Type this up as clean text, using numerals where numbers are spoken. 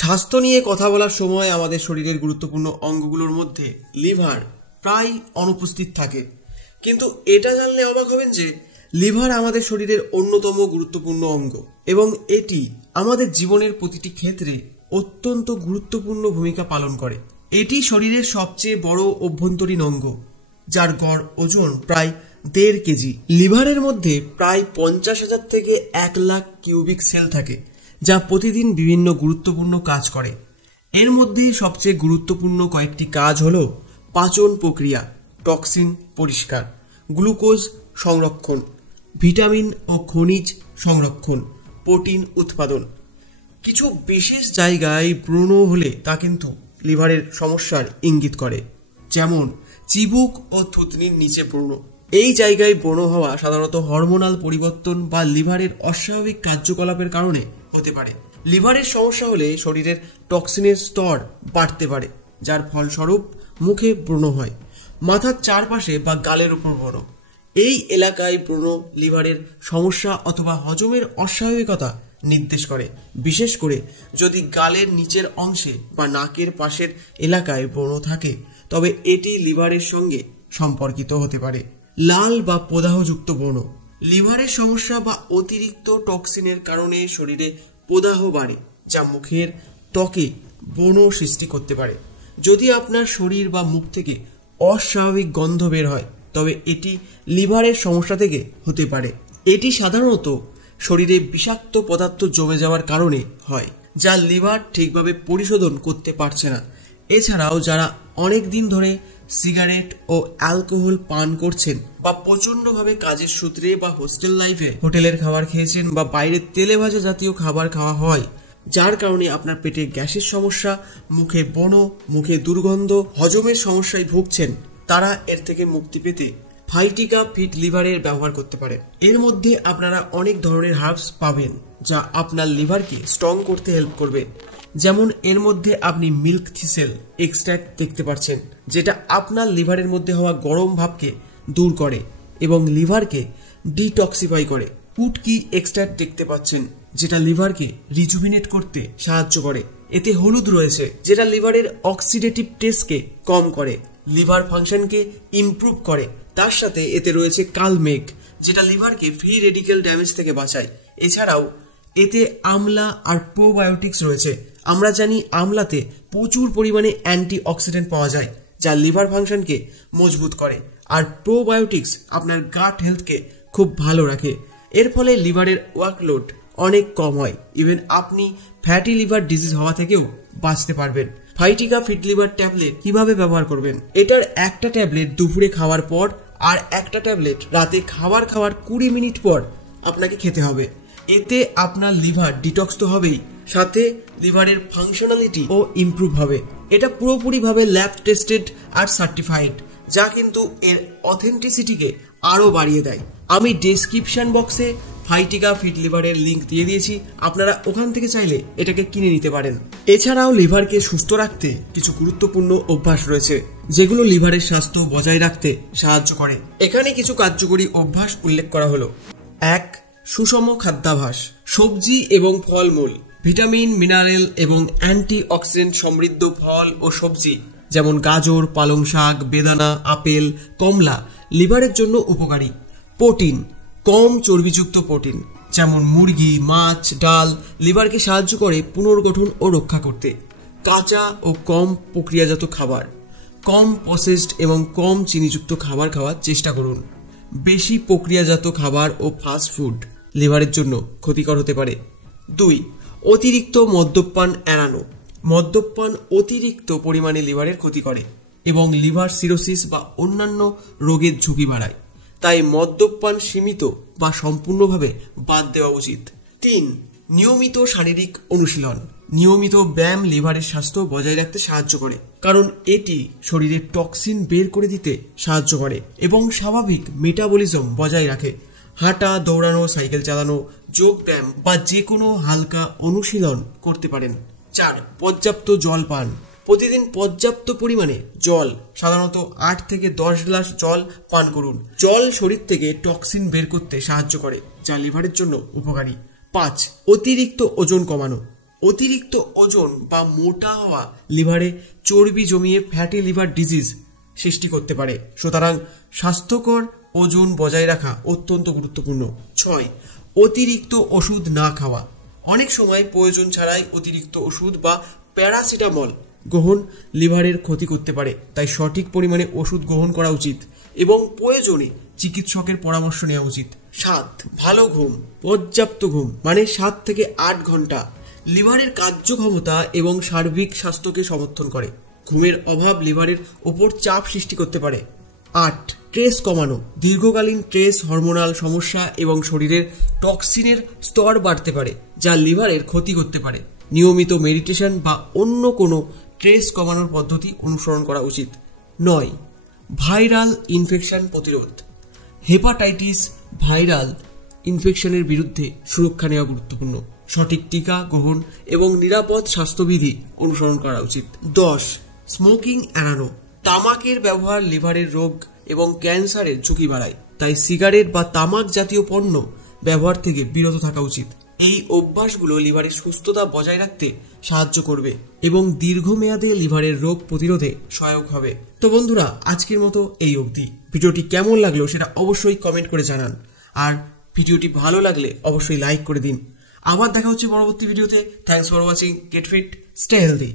স্বাস্থ্য নিয়ে কথা বলার সময় আমাদের শরীরের গুরুত্বপূর্ণ অঙ্গগুলোর মধ্যে লিভার প্রায় অনুপস্থিত থাকে। কিন্তু এটা জানলে অবাক হবেন যে লিভার আমাদের শরীরের অন্যতম গুরুত্বপূর্ণ অঙ্গ এবং এটি আমাদের জীবনের প্রতিটি ক্ষেত্রে অত্যন্ত গুরুত্বপূর্ণ ভূমিকা পালন করে। এটি শরীরের সবচেয়ে বড় অভ্যন্তরীণ অঙ্গ, যার গড় ওজন প্রায় 1.5 কেজি। লিভারের মধ্যে প্রায় 50,000 থেকে 1 লাখ কিউবিক সেল থাকে, যা প্রতিদিন বিভিন্ন গুরুত্বপূর্ণ কাজ করে। এর মধ্যে সবচেয়ে গুরুত্বপূর্ণ কয়েকটি কাজ হল পাচন প্রক্রিয়া, টক্সিন পরিষ্কার, গ্লুকোজ সংরক্ষণ, ভিটামিন ও খনিজ সংরক্ষণ, প্রোটিন উৎপাদন। কিছু বিশেষ জায়গায় ব্রণ হলে তা কিন্তু লিভারের সমস্যার ইঙ্গিত করে, যেমন চিবুক ও থুতনির নিচে ব্রণ। এই জায়গায় ব্রণ হওয়া সাধারণত হরমোনাল পরিবর্তন বা লিভারের অস্বাভাবিক কার্যকলাপের কারণে হতে পারে। লিভারের সমস্যা হলে শরীরের টক্সিনের স্তর বাড়তে পারে, যার ফলস্বরূপ মুখে ব্রণ হয়। মাথার চারপাশে বা গালের উপর ব্রণ, এই এলাকায় ব্রণ লিভারের সমস্যা অথবা হজমের অস্বাভাবিকতা নির্দেশ করে। বিশেষ করে যদি গালের নিচের অংশে বা নাকের পাশের এলাকায় ব্রণ থাকে, তবে এটি লিভারের সঙ্গে সম্পর্কিত হতে পারে। লাল বা প্রদাহযুক্ত ব্রণ, লিভারের সমস্যা বা অতিরিক্ত টক্সিনের কারণে শরীরে প্রদাহ বাড়ে, যা মুখের ত্বকে ব্রণ সৃষ্টি করতে পারে। যদি আপনার শরীর বা মুখ থেকে অস্বাভাবিক গন্ধ বের হয়, তবে এটি লিভারের সমস্যা থেকে হতে পারে। এটি সাধারণত শরীরে বিষাক্ত পদার্থ জমে যাওয়ার কারণে হয়, যা লিভার ঠিকভাবে পরিশোধন করতে পারছে না। এছাড়াও যারা অনেক দিন ধরে সিগারেট ও অ্যালকোহল পান করছেন, বা প্রচণ্ডভাবে কাজের সূত্রে বা হোস্টেল লাইফে হোটেলের খাবার খেয়েছেন, বা বাইরে তেলে ভাজা জাতীয় খাবার খাওয়া হয়, যার কারণে আপনার পেটে গ্যাসের সমস্যা, মুখে ব্রণ, মুখে দুর্গন্ধ, হজমের সমস্যায় ভুগছেন, তারা এর থেকে মুক্তি পেতে ফাইটিকা ফিট লিভারের ব্যবহার করতে পারেন। এর মধ্যে আপনারা অনেক ধরনের হার্বস পাবেন, যা আপনার লিভারকে স্ট্রং করতে হেল্প করবে। যেমন এর মধ্যে আপনি মিল্ক থিসেল এক্সট্র্যাক্ট দেখতে পাচ্ছেন, যেটা আপনার লিভারের মধ্যে হওয়া গরম ভাবকে দূর করে এবং লিভারকে ডিটক্সিফাই করে। কুটকি এক্সট্র্যাক্ট দেখতে পাচ্ছেন, যেটা লিভারকে রিজুভিনেট করতে সাহায্য করে। এতে হলুদ রয়েছে, যেটা লিভারের অক্সিডেটিভ টেস্টকে কম করে, লিভার ফাংশনকে ইমপ্রুভ করে। তার সাথে এতে রয়েছে কালমেঘ, যেটা লিভারকে ফ্রি রেডিক্যাল ড্যামেজ থেকে বাঁচায়। এছাড়াও এতে আমলা আর প্রোবায়োটিক্স রয়েছে। আমরা জানি আমলাতে প্রচুর পরিমাণে অ্যান্টি অক্সিডেন্ট পাওয়া যায়, যা লিভার ফাংশনকে মজবুত করে, আর প্রোবায়োটিক্স আপনার গাট হেলথকে খুব ভালো রাখে। এর ফলে লিভারের ওয়ার্কলোড অনেক কম হয়। ইভেন আপনি ফ্যাটি লিভার ডিজিজ হওয়া থেকেও বাঁচতে পারবেন। ফাইটিকা ফিট লিভার ট্যাবলেট কিভাবে ব্যবহার করবেন? এটার একটা ট্যাবলেট দুপুরে খাওয়ার পর আর একটা ট্যাবলেট রাতে খাবার খাওয়ার 20 মিনিট পর আপনাকে খেতে হবে। এতে আপনার লিভার ডিটক্স তো হবেই, সাথে লিভারের ফাংশনালিটি ও ইমপ্রুভ হবে। এটা পুরোপুরিভাবে ল্যাব টেস্টেড আর সার্টিফাইড, যা কিন্তু এর অথেন্টিসিটিকে আরও বাড়িয়ে দেয়। আমি ডেসক্রিপশন বক্সে ফাইটিকা ফিট লিভারের লিঙ্ক দিয়ে দিয়েছি, আপনারা ওখান থেকে চাইলে এটাকে কিনে নিতে পারেন। এছাড়াও লিভারকে সুস্থ রাখতে কিছু গুরুত্বপূর্ণ অভ্যাস রয়েছে, যেগুলো লিভারের স্বাস্থ্য বজায় রাখতে সাহায্য করে। এখানে কিছু কার্যকরী অভ্যাস উল্লেখ করা হলো। 1. সুষম খাদ্যাভ্যাস, সবজি এবং ফলমূল, ভিটামিন, মিনারেল এবং অ্যান্টি অক্সিডেন্ট সমৃদ্ধ ফল ও সবজি, যেমন গাজর, পালং শাক, বেদানা, আপেল, কমলা লিভারের জন্য উপকারী। প্রোটিন, কম চর্বিযুক্ত প্রোটিন, যেমন মুরগি, মাছ, ডাল লিভারকে সাহায্য করে পুনর্গঠন ও রক্ষা করতে। কাঁচা ও কম প্রক্রিয়াজাত খাবার, কম প্রসেসড এবং কম চিনিযুক্ত খাবার খাওয়ার চেষ্টা করুন। বেশি প্রক্রিয়াজাত খাবার ও ফাস্ট ফুড লিভারের জন্য ক্ষতিকর হতে পারে। 2. অতিরিক্ত মদ্যপান এড়ানো, মদ্যপান অতিরিক্ত পরিমাণে লিভারের ক্ষতি করে এবং লিভার সিরোসিস বা অন্যান্য রোগের ঝুঁকি বাড়ায়, তাই মদ্যপান সীমিত বা সম্পূর্ণভাবে বাদ দেওয়া উচিত। 3. নিয়মিত শারীরিক অনুশীলন, নিয়মিত ব্যায়াম লিভারের স্বাস্থ্য বজায় রাখতে সাহায্য করে, কারণ এটি শরীরের টক্সিন বের করে দিতে সাহায্য করে এবং স্বাভাবিক মেটাবলিজম বজায় রাখে। হাঁটা, দৌড়ানো, সাইকেল চালানো, যোগ ব্যায়াম বা যে কোনো হালকা অনুশীলন করতে পারেন। 4. পর্যাপ্ত জল পান, প্রতিদিন পর্যাপ্ত পরিমাণে জল, সাধারণত 8 থেকে 10 গ্লাস জল পান করুন। জল শরীর থেকে টক্সিন বের করতে সাহায্য করে, যা লিভারের জন্য উপকারী। 5. অতিরিক্ত ওজন কমানো, অতিরিক্ত ওজন বা মোটা হওয়া লিভারে চর্বি জমিয়ে ফ্যাটি লিভার ডিজিজ সৃষ্টি করতে পারে। সুতরাং স্বাস্থ্যকর ওজন বজায় রাখা অত্যন্ত গুরুত্বপূর্ণ। 6. অতিরিক্ত ওষুধ না খাওয়া। অনেক সময় প্রয়োজন ছাড়াই অতিরিক্ত ওষুধ বা প্যারাসিটামল গ্রহণ লিভারের ক্ষতি করতে পারে, তাই সঠিক পরিমাণে ওষুধ গ্রহণ করা উচিত এবং প্রয়োজনে চিকিৎসকের পরামর্শ নেওয়া উচিত। 7. ভালো ঘুম। পর্যাপ্ত ঘুম মানে 7 থেকে 8 ঘন্টা লিভারের কার্যক্ষমতা এবং সার্বিক স্বাস্থ্যকে সমর্থন করে। ঘুমের অভাব লিভারের ওপর চাপ সৃষ্টি করতে পারে। 8. স্ট্রেস কমানো। দীর্ঘকালীন স্ট্রেস হরমোনাল সমস্যা এবং শরীরের টক্সিনের স্তর বাড়তে পারে, যা লিভারের ক্ষতি করতে পারে। নিয়মিত মেডিটেশন বা অন্য কোনো স্ট্রেস কমানোর পদ্ধতি অনুসরণ করা উচিত। 9. ভাইরাল ইনফেকশন প্রতিরোধ। হেপাটাইটিস ভাইরাল ইনফেকশনের বিরুদ্ধে সুরক্ষা নেওয়া গুরুত্বপূর্ণ। সঠিক টিকা গ্রহণ এবং নিরাপদ স্বাস্থ্যবিধি অনুসরণ করা উচিত। 10. স্মোকিং এড়ানো। তামাকের ব্যবহার লিভারের রোগ এবং ক্যান্সারের ঝুঁকি বাড়ায়, তাই সিগারেট বা তামাক জাতীয় পণ্য ব্যবহার থেকে বিরত থাকা উচিত। এই অভ্যাসগুলো লিভারের সুস্থতা বজায় রাখতে সাহায্য করবে এবং দীর্ঘমেয়াদে লিভারের রোগ প্রতিরোধে সহায়ক হবে। তো বন্ধুরা, আজকের মতো এই অবধি। ভিডিওটি কেমন লাগলো সেটা অবশ্যই কমেন্ট করে জানান, আর ভিডিওটি ভালো লাগলে অবশ্যই লাইক করে দিন। আবার দেখা হচ্ছে পরবর্তী ভিডিওতে। Thanks for watching. Get fit, stay healthy.